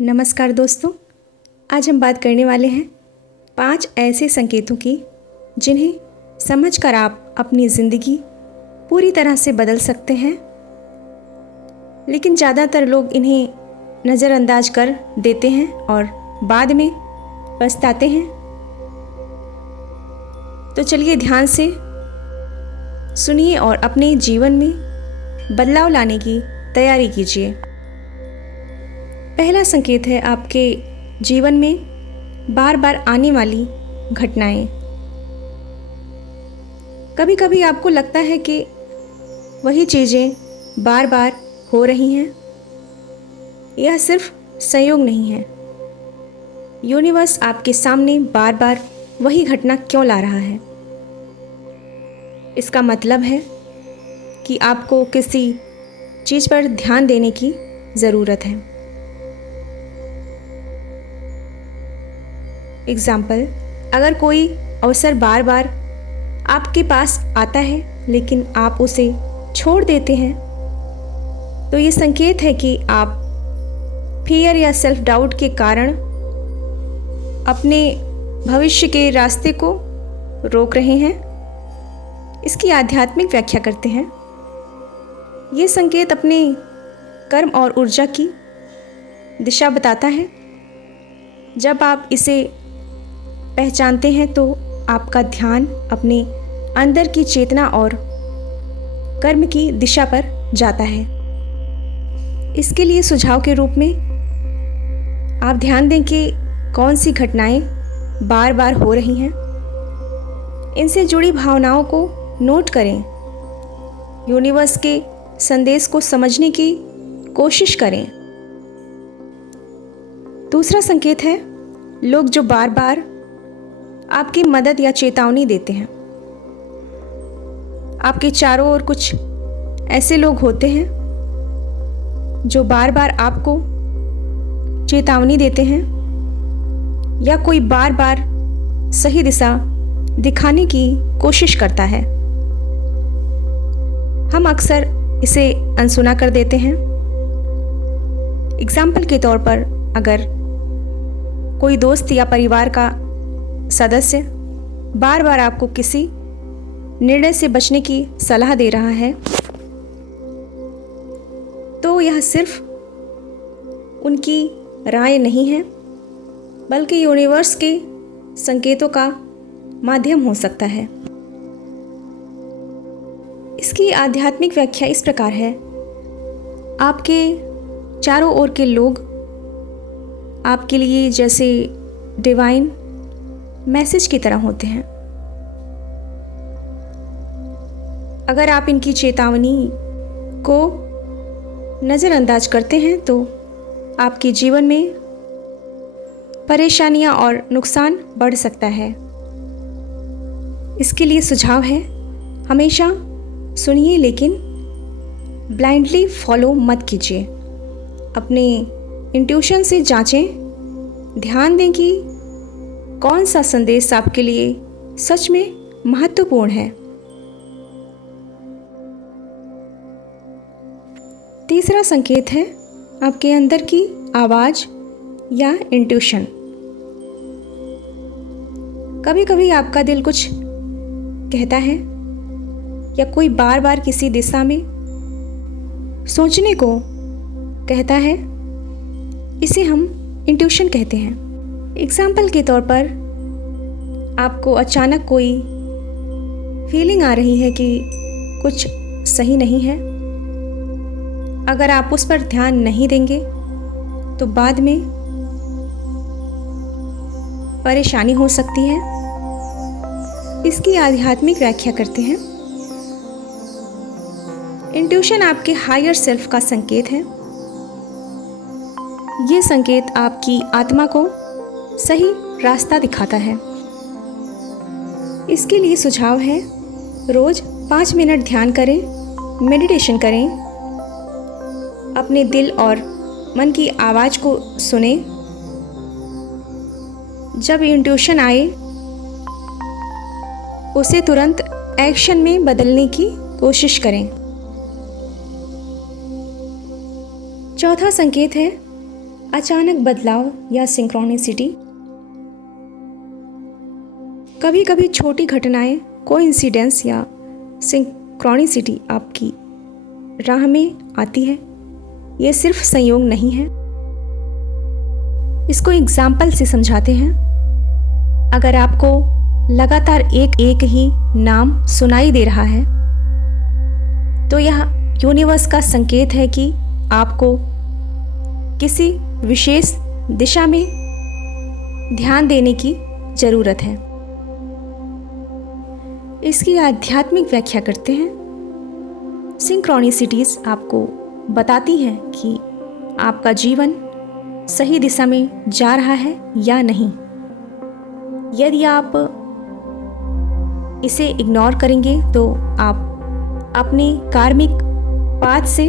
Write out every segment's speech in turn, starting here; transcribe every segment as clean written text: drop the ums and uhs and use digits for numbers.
नमस्कार दोस्तों, आज हम बात करने वाले हैं 5 ऐसे संकेतों की जिन्हें समझकर आप अपनी ज़िंदगी पूरी तरह से बदल सकते हैं, लेकिन ज़्यादातर लोग इन्हें नज़रअंदाज कर देते हैं और बाद में पछताते हैं। तो चलिए ध्यान से सुनिए और अपने जीवन में बदलाव लाने की तैयारी कीजिए। पहला संकेत है आपके जीवन में बार बार आने वाली घटनाएं। कभी कभी आपको लगता है कि वही चीज़ें बार बार हो रही हैं। यह सिर्फ संयोग नहीं है। यूनिवर्स आपके सामने बार बार वही घटना क्यों ला रहा है? इसका मतलब है कि आपको किसी चीज़ पर ध्यान देने की ज़रूरत है। एग्ज़ाम्पल, अगर कोई अवसर बार बार आपके पास आता है लेकिन आप उसे छोड़ देते हैं, तो ये संकेत है कि आप फियर या सेल्फ डाउट के कारण अपने भविष्य के रास्ते को रोक रहे हैं। इसकी आध्यात्मिक व्याख्या करते हैं। ये संकेत अपने कर्म और ऊर्जा की दिशा बताता है। जब आप इसे पहचानते हैं तो आपका ध्यान अपने अंदर की चेतना और कर्म की दिशा पर जाता है। इसके लिए सुझाव के रूप में आप ध्यान दें कि कौन सी घटनाएं बार बार हो रही हैं। इनसे जुड़ी भावनाओं को नोट करें। यूनिवर्स के संदेश को समझने की कोशिश करें। दूसरा संकेत है लोग जो बार बार आपकी मदद या चेतावनी देते हैं। आपके चारों ओर कुछ ऐसे लोग होते हैं जो बार बार आपको चेतावनी देते हैं या कोई बार बार सही दिशा दिखाने की कोशिश करता है। हम अक्सर इसे अनसुना कर देते हैं। एग्जाम्पल के तौर पर, अगर कोई दोस्त या परिवार का सदस्य बार बार आपको किसी निर्णय से बचने की सलाह दे रहा है, तो यह सिर्फ उनकी राय नहीं है, बल्कि यूनिवर्स के संकेतों का माध्यम हो सकता है। इसकी आध्यात्मिक व्याख्या इस प्रकार है। आपके चारों ओर के लोग आपके लिए जैसे डिवाइन मैसेज की तरह होते हैं। अगर आप इनकी चेतावनी को नज़रअंदाज करते हैं तो आपके जीवन में परेशानियां और नुकसान बढ़ सकता है। इसके लिए सुझाव है, हमेशा सुनिए लेकिन ब्लाइंडली फॉलो मत कीजिए। अपने इंट्यूशन से जांचें। ध्यान दें कि कौन सा संदेश आपके लिए सच में महत्वपूर्ण है। तीसरा संकेत है आपके अंदर की आवाज़ या इंट्यूशन। कभी कभी आपका दिल कुछ कहता है या कोई बार बार किसी दिशा में सोचने को कहता है। इसे हम इंट्यूशन कहते हैं। एग्जाम्पल के तौर पर, आपको अचानक कोई फीलिंग आ रही है कि कुछ सही नहीं है। अगर आप उस पर ध्यान नहीं देंगे तो बाद में परेशानी हो सकती है। इसकी आध्यात्मिक व्याख्या करते हैं। इंट्यूशन आपके हायर सेल्फ का संकेत है। ये संकेत आपकी आत्मा को सही रास्ता दिखाता है। इसके लिए सुझाव है, रोज 5 मिनट ध्यान करें, मेडिटेशन करें, अपने दिल और मन की आवाज़ को सुनें। जब इंट्यूशन आए उसे तुरंत एक्शन में बदलने की कोशिश करें। चौथा संकेत है अचानक बदलाव या सिंक्रोनिसिटी। कभी कभी छोटी घटनाएं, कोइंसिडेंस या सिंक्रोनिसिटी आपकी राह में आती है। ये सिर्फ संयोग नहीं है। इसको एग्जाम्पल से समझाते हैं। अगर आपको लगातार एक ही नाम सुनाई दे रहा है तो यह यूनिवर्स का संकेत है कि आपको किसी विशेष दिशा में ध्यान देने की ज़रूरत है। इसकी आध्यात्मिक व्याख्या करते हैं। सिंक्रोनिसिटीज़ आपको बताती हैं कि आपका जीवन सही दिशा में जा रहा है या नहीं। यदि आप इसे इग्नोर करेंगे तो आप अपने कार्मिक पाथ से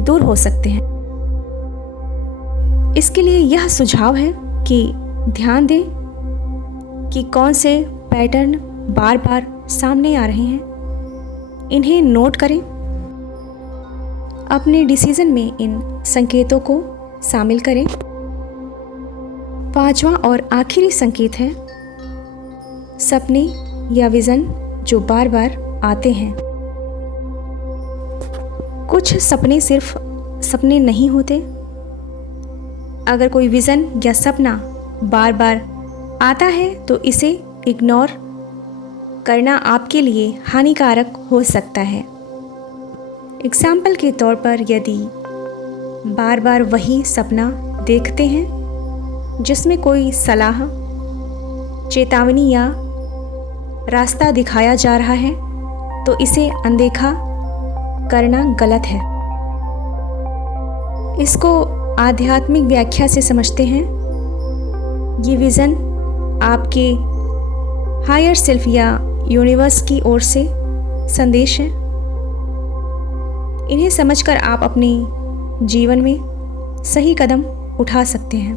दूर हो सकते हैं। इसके लिए यह सुझाव है कि ध्यान दें कि कौन से पैटर्न बार बार सामने आ रहे हैं। इन्हें नोट करें। अपने डिसीजन में इन संकेतों को शामिल करें। पांचवा और आखिरी संकेत है सपने या विज़न जो बार बार आते हैं। कुछ सपने सिर्फ सपने नहीं होते। अगर कोई विज़न या सपना बार बार आता है तो इसे इग्नोर करना आपके लिए हानिकारक हो सकता है। एग्जाम्पल के तौर पर यदि बार बार वही सपना देखते हैं जिसमें कोई सलाह, चेतावनी या रास्ता दिखाया जा रहा है तो इसे अनदेखा करना गलत है। इसको आध्यात्मिक व्याख्या से समझते हैं। ये विज़न आपके हायर सेल्फ या यूनिवर्स की ओर से संदेश है। इन्हें समझकर आप अपने जीवन में सही कदम उठा सकते हैं।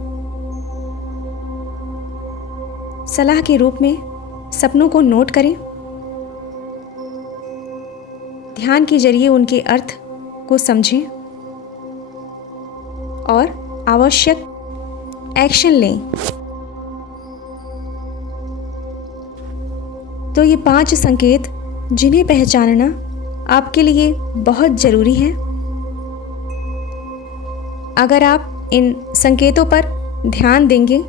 सलाह के रूप में सपनों को नोट करें। ध्यान के जरिए उनके अर्थ को समझें और आवश्यक एक्शन लें। तो ये 5 संकेत जिन्हें पहचानना आपके लिए बहुत ज़रूरी है। अगर आप इन संकेतों पर ध्यान देंगे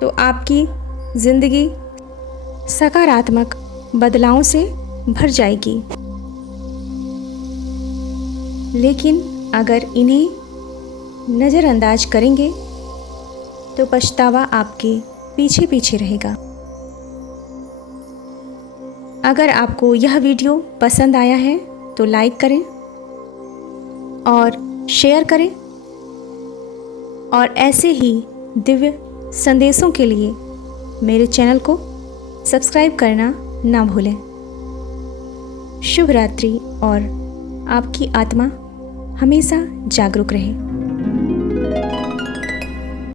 तो आपकी ज़िंदगी सकारात्मक बदलावों से भर जाएगी। लेकिन अगर इन्हें नज़रअंदाज करेंगे तो पछतावा आपके पीछे पीछे रहेगा। अगर आपको यह वीडियो पसंद आया है तो लाइक करें और शेयर करें और ऐसे ही दिव्य संदेशों के लिए मेरे चैनल को सब्सक्राइब करना ना भूलें। शुभ रात्रि और आपकी आत्मा हमेशा जागरूक रहे।